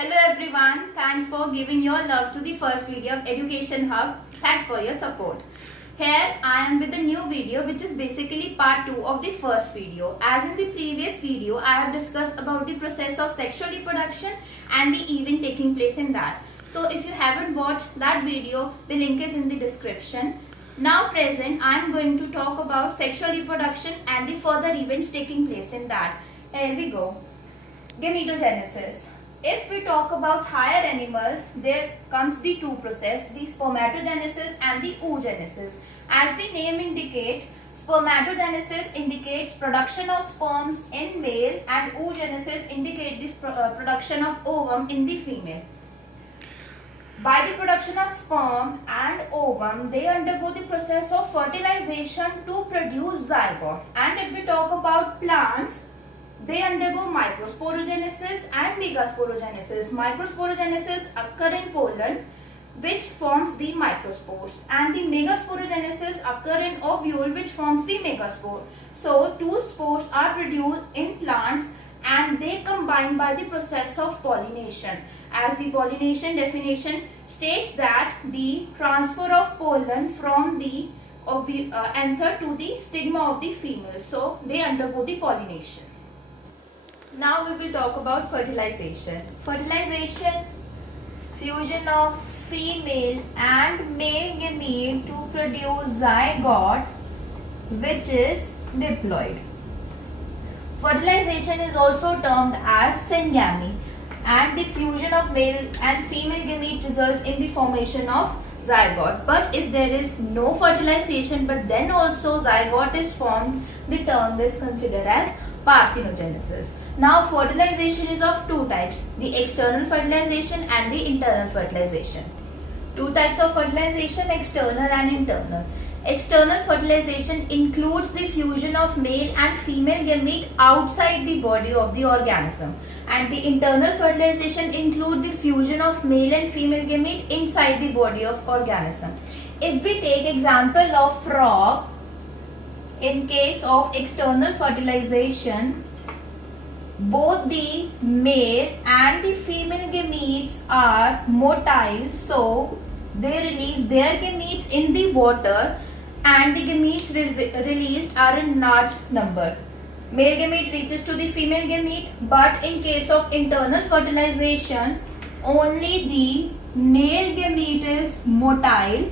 Hello everyone, thanks for giving your love to the first video of Education Hub. Thanks for your support. Here I am with a new video which is basically part 2 of the first video. As in the previous video, I have discussed about the process of sexual reproduction and the event taking place in that. So if you haven't watched that video, the link is in the description. Now present, I am going to talk about sexual reproduction and the further events taking place in that. Here we go. Gametogenesis. If we talk about higher animals, there comes the two process, the spermatogenesis and the oogenesis. As the name indicates, spermatogenesis indicates production of sperms in male and oogenesis indicates the production of ovum in the female. By the production of sperm and ovum, they undergo the process of fertilization to produce zygote. And if we talk about plants, they undergo microsporogenesis and megasporogenesis. Microsporogenesis occur in pollen, which forms the microspores, and the megasporogenesis occur in ovule, which forms the megaspore. So two spores are produced in plants and they combine by the process of pollination. As the pollination definition states that the transfer of pollen from the anther to the stigma of the female. So they undergo the pollination. Now we will talk about fertilization. Fertilization, fusion of female and male gamete to produce zygote, which is diploid. Fertilization is also termed as syngamy, and the fusion of male and female gamete results in the formation of zygote. But if there is no fertilization but then also zygote is formed, the term is considered as parthenogenesis. Now fertilization is of two types, the external fertilization and the internal fertilization. Two types of fertilization, external and internal. External fertilization includes the fusion of male and female gamete outside the body of the organism, and the internal fertilization includes the fusion of male and female gamete inside the body of organism. If we take example of frog, in case of external fertilization, both the male and the female gametes are motile, so they release their gametes in the water and the gametes released are in large number. Male gamete reaches to the female gamete, but in case of internal fertilization, only the male gamete is motile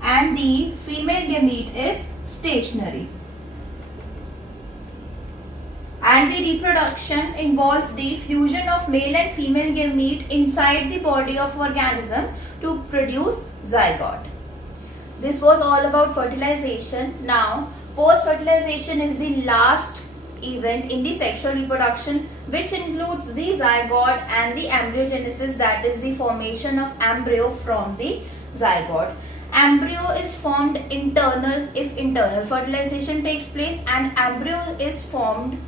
and the female gamete is stationary. And the reproduction involves the fusion of male and female gamete inside the body of organism to produce zygote. This was all about fertilization. Now, post-fertilization is the last event in the sexual reproduction, which includes the zygote and the embryogenesis, that is the formation of embryo from the zygote. Embryo is formed internal if internal fertilization takes place, and embryo is formed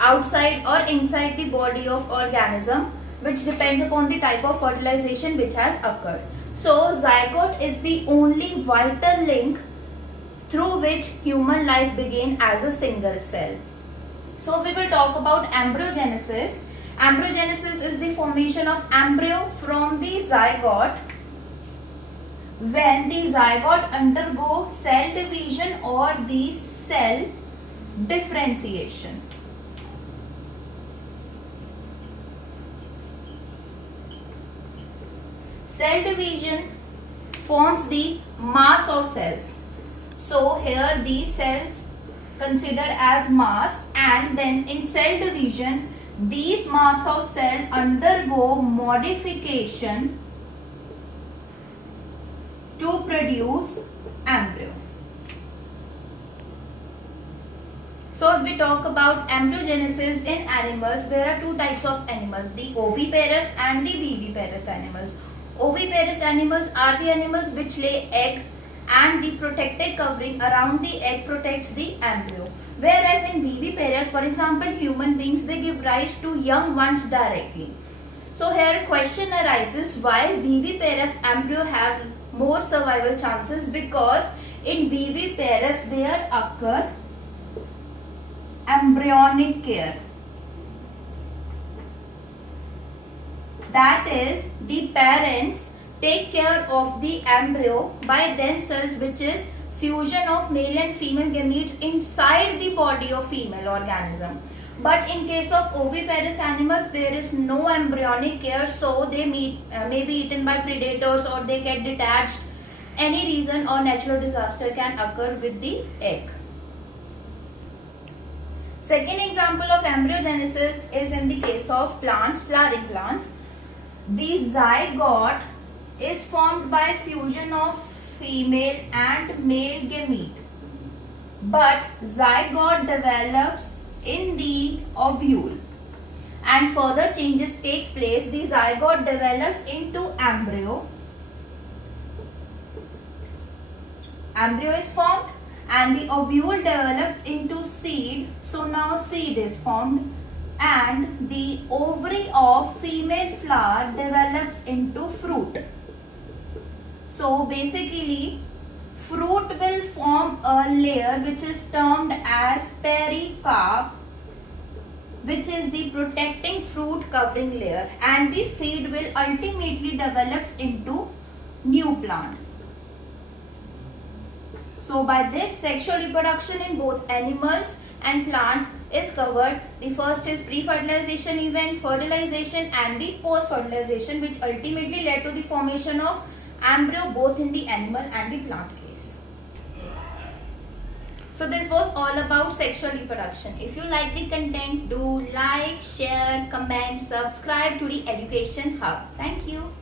outside or inside the body of organism, which depends upon the type of fertilization which has occurred. So zygote is the only vital link through which human life began as a single cell. So we will talk about embryogenesis. Embryogenesis is the formation of embryo from the zygote when the zygote undergoes cell division or the cell differentiation. Cell division forms the mass of cells. So here these cells considered as mass, and then in cell division these mass of cell undergo modification to produce embryo. So if we talk about embryogenesis in animals, there are two types of animals, the oviparous and the viviparous animals. Oviparous animals are the animals which lay egg and the protected covering around the egg protects the embryo. Whereas in viviparous, for example human beings, they give rise to young ones directly. So here question arises, why viviparous embryo have more survival chances? Because in viviparous there occur embryonic care. that is the parents take care of the embryo by themselves, which is fusion of male and female gametes inside the body of female organism. But in case of oviparous animals, there is no embryonic care, so they may be eaten by predators or they get detached. Any reason or natural disaster can occur with the egg. Second example of embryogenesis is in the case of plants, flowering plants. The zygote is formed by fusion of female and male gamete, but zygote develops in the ovule and further changes takes place. The zygote develops into embryo. Embryo is formed and the ovule develops into seed. So now seed is formed and the ovary of female flower develops into fruit. So basically fruit will form a layer which is termed as pericarp, which is the protecting fruit covering layer, and the seed will ultimately develops into new plant. So by this, sexual reproduction in both animals and plants is covered. The first is pre-fertilization event, fertilization and the post-fertilization, which ultimately led to the formation of embryo both in the animal and the plant case. So this was all about sexual reproduction. If you like the content, do like, share, comment, subscribe to the Education Hub. Thank you.